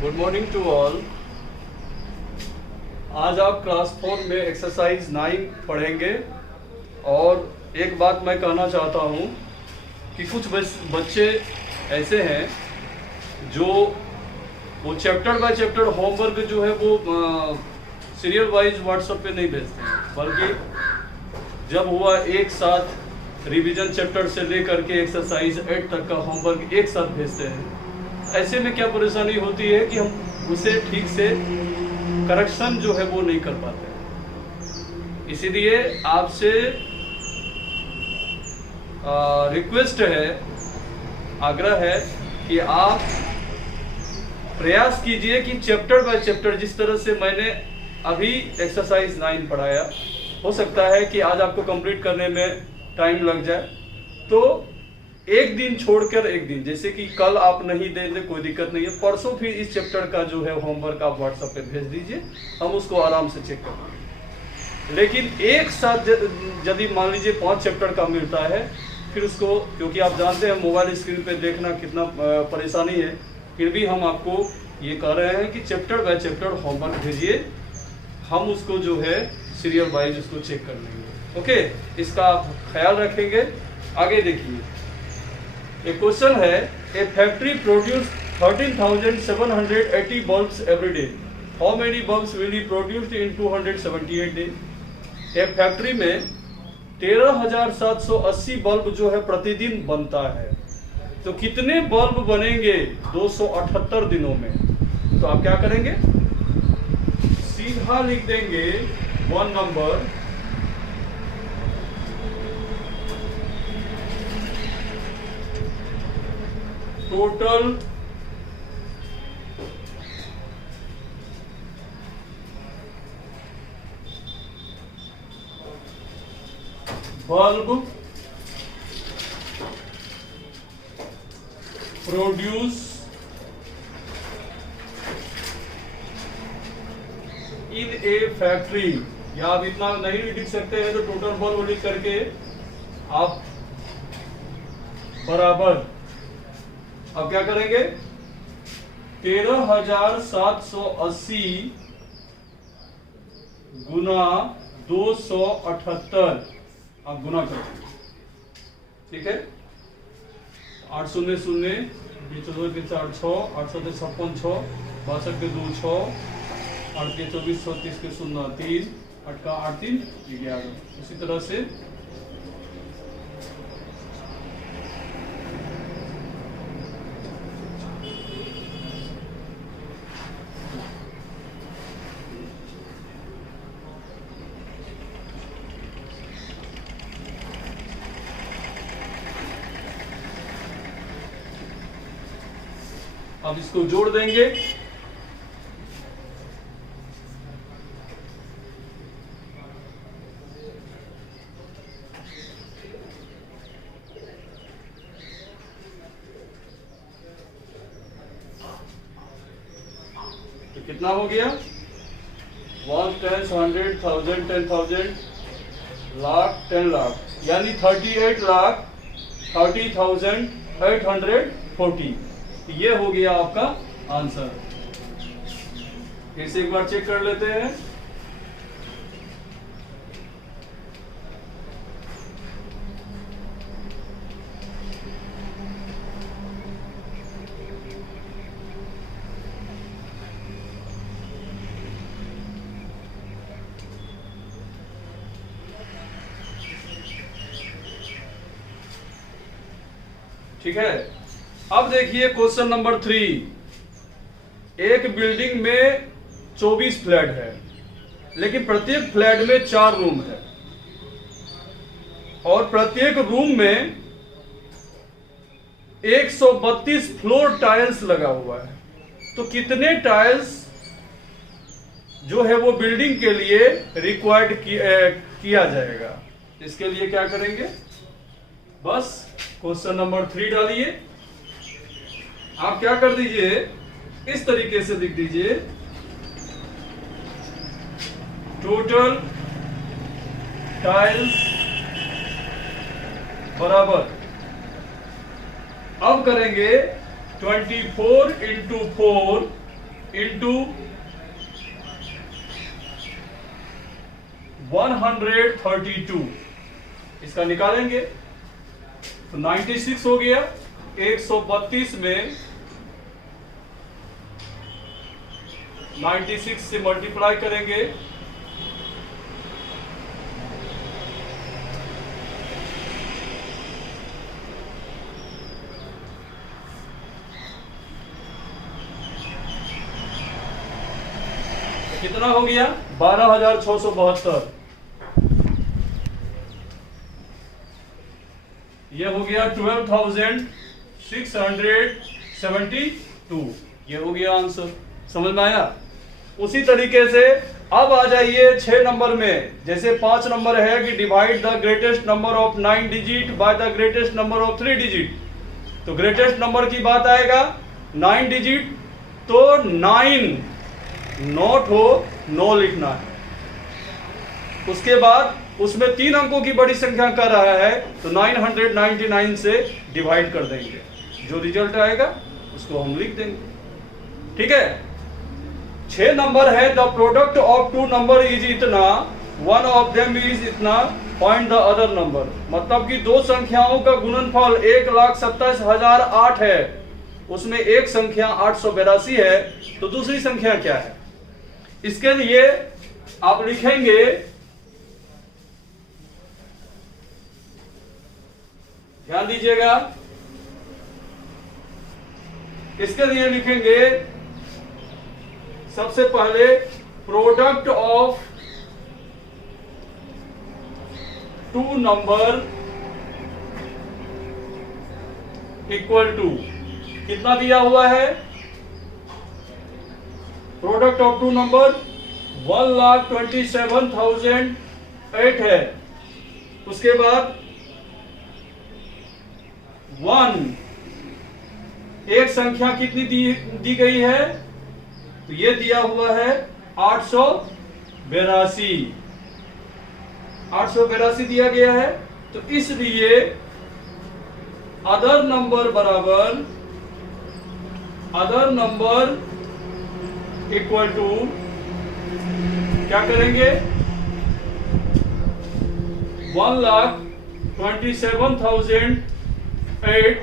Good morning to all. आज आप class 4 में एक्सरसाइज 9 पढ़ेंगे। और एक बात मैं कहना चाहता हूँ कि कुछ बच्चे ऐसे हैं जो वो चैप्टर बाय चैप्टर होमवर्क जो है वो सीरियल वाइज व्हाट्सएप पे नहीं भेजते हैं, बल्कि जब हुआ एक साथ रिवीजन चैप्टर से लेकर के एक्सरसाइज 8 तक का होमवर्क एक साथ भेजते हैं। ऐसे में क्या परेशानी होती है कि हम उसे ठीक से करेक्शन जो है वो नहीं कर पाते। इसीलिए आपसे रिक्वेस्ट है, आग्रह है कि आप प्रयास कीजिए कि चैप्टर बाय चैप्टर, जिस तरह से मैंने अभी एक्सरसाइज 9 पढ़ाया, हो सकता है कि आज आपको कंप्लीट करने में टाइम लग जाए, तो एक दिन छोड़कर एक दिन, जैसे कि कल आप नहीं देंगे कोई दिक्कत नहीं है, परसों फिर इस चैप्टर का जो है होमवर्क आप व्हाट्सएप पे भेज दीजिए, हम उसको आराम से चेक करेंगे। लेकिन एक साथ यदि मान लीजिए 5 चैप्टर का मिलता है, फिर उसको, क्योंकि आप जानते हैं मोबाइल स्क्रीन पे देखना कितना परेशानी है, फिर भी हम आपको ये कह रहे हैं कि चैप्टर बाय चैप्टर होमवर्क भेजिए, हम उसको जो है सीरियल वाइज उसको चेक कर लेंगे। ओके, इसका आप ख्याल रखेंगे। आगे देखिए, एक क्वेश्चन है, a factory produce 13,780 bulbs every day, how many bulbs will be produced in 278 day. एक फैक्ट्री में 13,780 बल्ब जो है प्रतिदिन बनता है, तो कितने बल्ब बनेंगे 278 दिनों में। तो आप क्या करेंगे, सीधा लिख देंगे 1 number total bulb produce in A factory, या आप इतना नहीं लिख सकते हैं तो टोटल बल्ब लिख करके आप बराबर, अब क्या करेंगे, 13,780 गुना 278 आप गुना करेंगे, ठीक है। 8 शून्य शून्य, 14 के 4 6, 856 6, 62 के 2 6, 8 के 24, 34 के 0 3, 8 का 8 3 11। उसी तरह से अब इसको जोड़ देंगे, तो कितना हो गया, 1 10 100 1000 10,000 लाख 10 लाख, यानी 38 लाख 30,840। ये हो गया आपका आंसर। फिर से एक बार चेक कर लेते हैं। ठीक है, अब देखिए क्वेश्चन नंबर 3। एक बिल्डिंग में 24 फ्लैट है, लेकिन प्रत्येक फ्लैट में 4 रूम है और प्रत्येक रूम में 132 फ्लोर टाइल्स लगा हुआ है। तो कितने टाइल्स जो है वो बिल्डिंग के लिए रिक्वायर्ड किया जाएगा। इसके लिए क्या करेंगे, बस क्वेश्चन नंबर 3 डालिए। आप क्या कर दीजिए, इस तरीके से लिख दीजिए, टोटल टाइल्स बराबर, अब करेंगे 24 × 4 इंटू 132, इसका निकालेंगे तो 96 हो गया। 132 में 96 से मल्टीप्लाई करेंगे कितना हो गया 12,672। ये हो गया 12,672, ये हो गया आंसर। समझ में आया? उसी तरीके से अब आ जाइए 6 नंबर में। जैसे 5 नंबर है कि divide the greatest number of 9 digit by the greatest number of 3 digit, तो ग्रेटेस्ट नंबर की बात आएगा 9 डिजिट, तो 9 नॉट हो 9 लिखना है। उसके बाद उसमें 3 अंकों की बड़ी संख्या कर रहा है तो 999 से डिवाइड कर देंगे, जो रिजल्ट आएगा उसको हम लिख देंगे। ठीक है। 6 नंबर है the product of 2 number is इतना, वन ऑफ देम इज इतना, फाइंड द अदर नंबर। मतलब कि 2 संख्याओं का गुणनफल 1,27,008 है, उसमें एक संख्या 882 है, तो दूसरी संख्या क्या है? इसके लिए आप लिखेंगे ध्यान दीजिएगा, इसके लिए लिखेंगे सबसे पहले product of 2 number equal to, कितना दिया हुआ है? प्रोडक्ट ऑफ 2 नंबर 1,27,008 है। उसके बाद 1 एक संख्या कितनी दी गई है? तो ये दिया हुआ है 882, 882 दिया गया है। तो इसलिए अदर नंबर बराबर अदर नंबर इक्वल टू क्या करेंगे? 1,27,008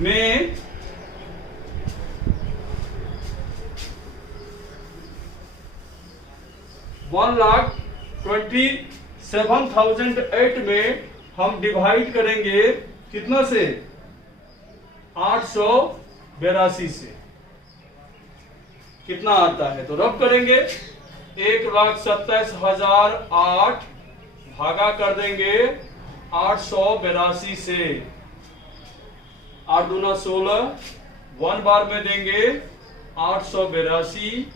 में 1,27,008 में हम डिवाइड करेंगे कितना से? 882 से। कितना आता है? तो रब करेंगे 1,27,008 भागा कर देंगे 882 से। 8 दूना 16, 1 बार में देंगे 882,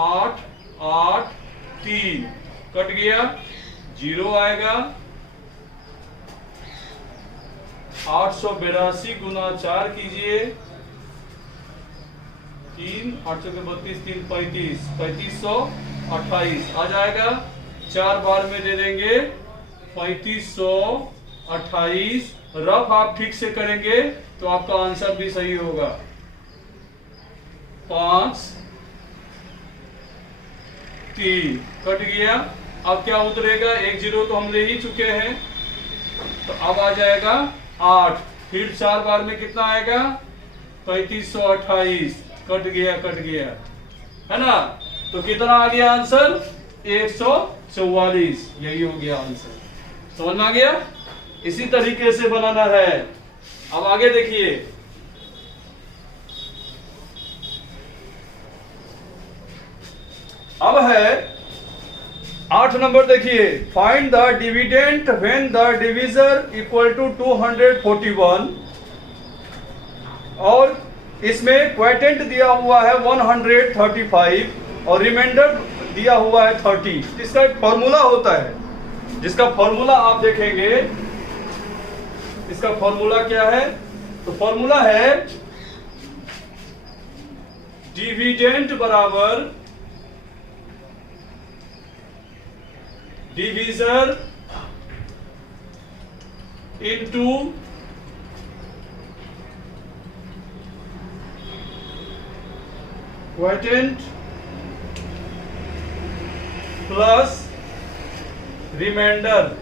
8 8 3 कट गया, 0 आएगा। 882 गुना 4 कीजिए, 3 8 के 32, 3 35, 3528 आ जाएगा। 4 बार में दे देंगे 3528। रफ आप ठीक से करेंगे तो आपका आंसर भी सही होगा। 5 3 कट गया। अब क्या उतरेगा? 1 0 तो हम ले ही चुके हैं, तो अब आ जाएगा 8। फिर 4 बार में कितना आएगा? 3528 कट गया है ना। तो कितना आ गया आंसर? 144। यही हो गया आंसर। समझ में आ गया? इसी तरीके से बनाना है। अब आगे देखिए, अब है 8 नंबर। देखिए, find the dividend when the divisor equal to 241, और इसमें क्वोटिएंट दिया हुआ है 135 और रिमाइंडर दिया हुआ है 30। इसका एक फॉर्मूला होता है, जिसका फॉर्मूला आप देखेंगे। इसका फॉर्मूला क्या है? तो फॉर्मूला है डिविडेंट बराबर divisor into quotient plus remainder,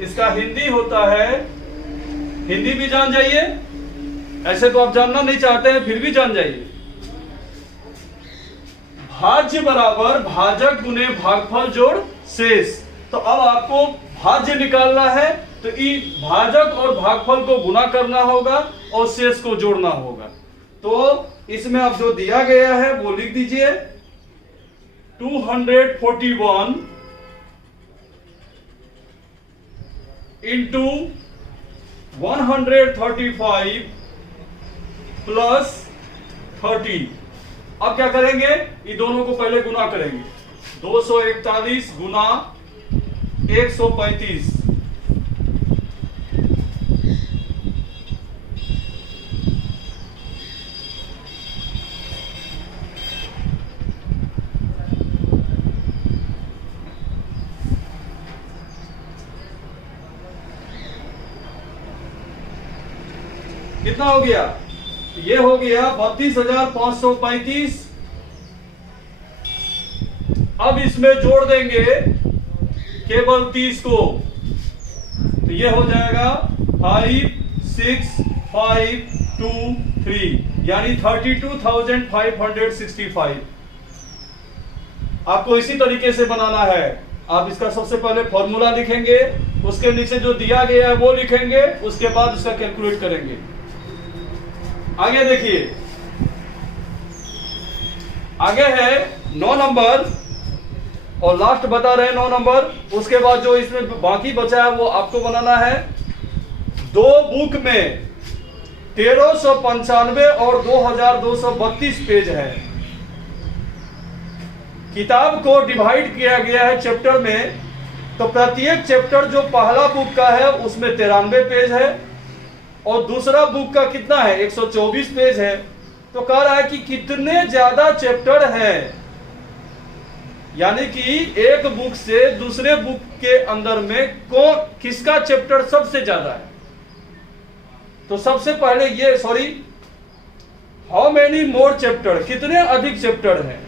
इसका हिंदी होता है, हिंदी भी जान जाइए, ऐसे तो आप जानना नहीं चाहते हैं फिर भी जान जाइए। भाज्य बराबर भाजक गुने भागफल जोड़ शेष। तो अब आपको भाज्य निकालना है तो इन भाजक और भागफल को गुना करना होगा और शेष को जोड़ना होगा। तो इसमें अब जो दिया गया है वो लिख दीजिए, 241 इंटू 135 प्लस 30। अब क्या करेंगे, ये दोनों को पहले गुना करेंगे। 241 गुना 135, कितना हो गया, ये हो गया 32,535। अब इसमें जोड़ देंगे केवल 30 को, तो ये हो जाएगा 5, 6, 5, 2, 3, यानी 32,565। आपको इसी तरीके से बनाना है। आप इसका सबसे पहले फॉर्मूला लिखेंगे, उसके नीचे जो दिया गया है वो लिखेंगे, उसके बाद उसका कैलकुलेट करेंगे। आगे देखिए, आगे है 9 नंबर और लास्ट बता रहे हैं 9 नंबर। उसके बाद जो इसमें बाकी बचा है वो आपको बनाना है। 2 बुक में 1395 और 2232 पेज है। किताब को डिवाइड किया गया है चैप्टर में, तो प्रत्येक चैप्टर जो पहला बुक का है उसमें 93 पेज है और दूसरा बुक का कितना है, 124 पेज है। तो कह रहा है कि कितने ज्यादा चैप्टर हैं, यानी कि एक बुक से दूसरे बुक के अंदर में किसका चैप्टर सबसे ज्यादा है। तो सबसे पहले ये हाउ मेनी मोर चैप्टर, कितने अधिक चैप्टर हैं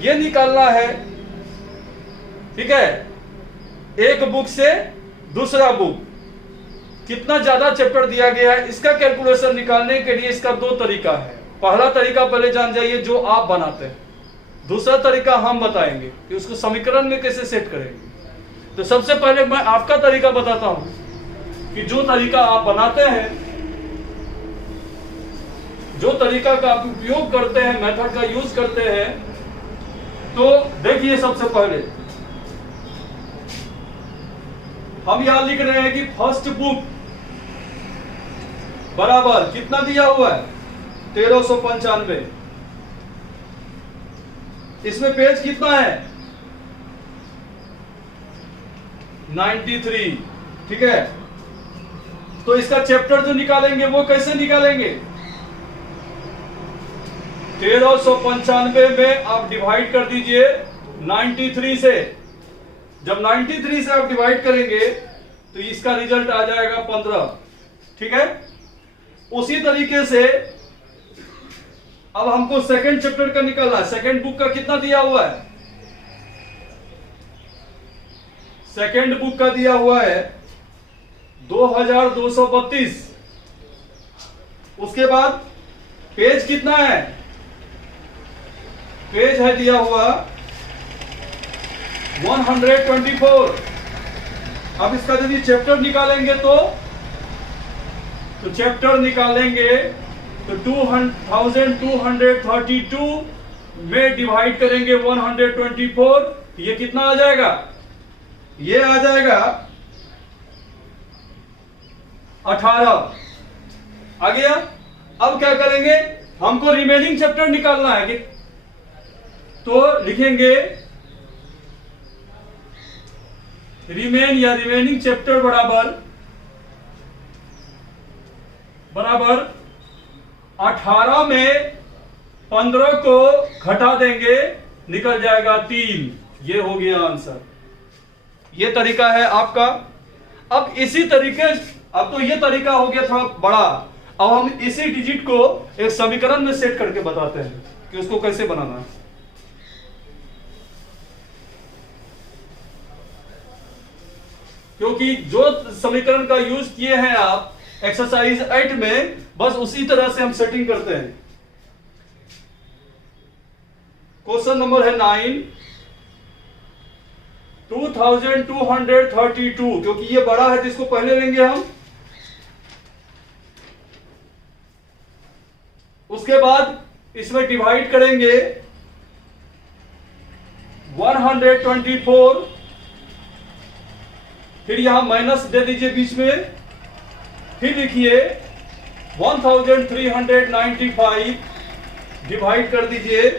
ये निकालना है। ठीक है, एक बुक से दूसरा बुक कितना ज्यादा चैप्टर दिया गया है, इसका कैलकुलेशन निकालने के लिए इसका 2 तरीका है। पहला तरीका पहले जान जाइए जो आप बनाते हैं, दूसरा तरीका हम बताएंगे कि उसको समीकरण में कैसे सेट करेंगे। तो सबसे पहले मैं आपका तरीका बताता हूं कि जो तरीका आप बनाते हैं, जो तरीका का आप उपयोग करते हैं, मेथड का यूज करते हैं। तो देखिए, सबसे पहले हम यहां लिख रहे हैं कि फर्स्ट बुक बराबर कितना दिया हुआ है, 1395। इसमें पेज कितना है, 93। ठीक है, तो इसका चैप्टर जो निकालेंगे वो कैसे निकालेंगे, 1395 में आप डिवाइड कर दीजिए 93 से। जब 93 से आप डिवाइड करेंगे तो इसका रिजल्ट आ जाएगा 15। ठीक है, उसी तरीके से अब हमको सेकंड चैप्टर का निकालना है। सेकंड बुक का कितना दिया हुआ है, सेकंड बुक का दिया हुआ है 2232। उसके बाद पेज कितना है, पेज है दिया हुआ 124। अब इसका यदि चैप्टर निकालेंगे तो चैप्टर निकालेंगे तो 2232 में डिवाइड करेंगे 124, ये कितना आ जाएगा, ये आ जाएगा 18 आ गया। अब क्या करेंगे, हमको रिमेनिंग चैप्टर निकालना है तो लिखेंगे रिमेनिंग चैप्टर बराबर 18 में 15 को घटा देंगे, निकल जाएगा 3। ये हो गया आंसर। ये तरीका है आपका। अब इसी तरीके, अब तो ये तरीका हो गया थोड़ा बड़ा, अब हम इसी डिजिट को एक समीकरण में सेट करके बताते हैं कि उसको कैसे बनाना है। क्योंकि जो समीकरण का यूज किए हैं आप एक्सरसाइज 8 में, बस उसी तरह से हम सेटिंग करते हैं। क्वेश्चन नंबर है 9, 2232, क्योंकि ये बड़ा है तो इसको पहले लेंगे हम। उसके बाद इसमें डिवाइड करेंगे 124, फिर यहां माइनस दे दीजिए बीच में, फिर लिखिए 1395 डिवाइड कर दीजिए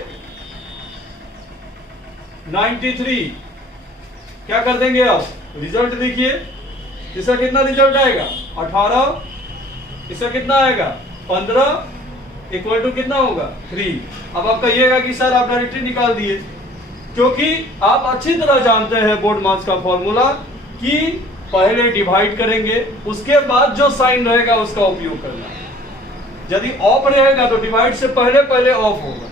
93। क्या कर देंगे आप, रिजल्ट देखिए, इसका कितना रिजल्ट आएगा 18, इसका कितना आएगा 15, इक्वल टू कितना होगा 3। अब आप कहिएगा कि सर आप डायरेक्टली निकाल दिए, क्योंकि आप अच्छी तरह जानते हैं बोर्ड मार्क्स का फॉर्मूला कि पहले डिवाइड करेंगे, उसके बाद जो साइन रहेगा उसका उपयोग करना है। यदि ऑफ रहेगा तो डिवाइड से पहले पहले ऑफ होगा,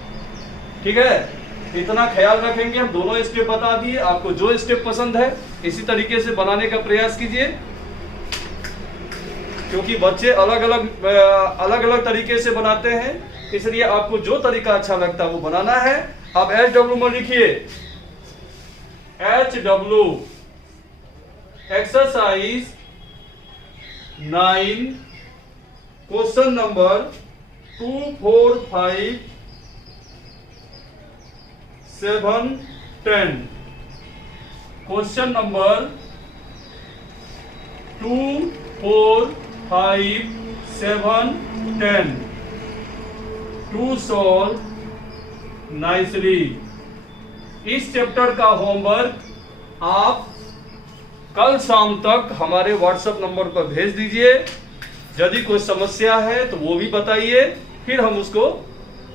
ठीक है। इतना ख्याल रखेंगे। हम दोनों स्टेप बता दिए, आपको जो स्टेप पसंद है इसी तरीके से बनाने का प्रयास कीजिए, क्योंकि बच्चे अलग अलग तरीके से बनाते हैं, इसलिए आपको जो तरीका अच्छा लगता है वो बनाना है। अब HW में लिखिए, HW exercise 9 question number 2, 4, 5, 7, 10। Question number 2, 4, 5, 7, 10 to solve nicely. इस चैप्टर का होमवर्क आप कल शाम तक हमारे व्हाट्सएप नंबर पर भेज दीजिए। यदि कोई समस्या है तो वो भी बताइए, फिर हम उसको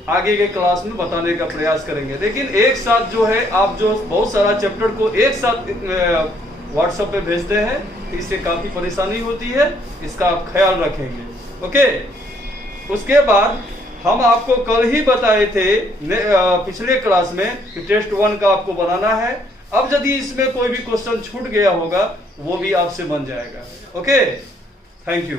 आगे के क्लास में बताने का प्रयास करेंगे। लेकिन एक साथ जो है, आप जो बहुत सारा चैप्टर को एक साथ व्हाट्सएप पे भेजते हैं, इससे काफी परेशानी होती है, इसका आप ख्याल रखेंगे, ओके। उसके बाद हम आपको कल ही बताए थे पिछले क्लास में कि टेस्ट 1 का आपको बनाना है। अब यदि इसमें कोई भी क्वेश्चन छूट गया होगा वो भी आपसे बन जाएगा, ओके। Thank you.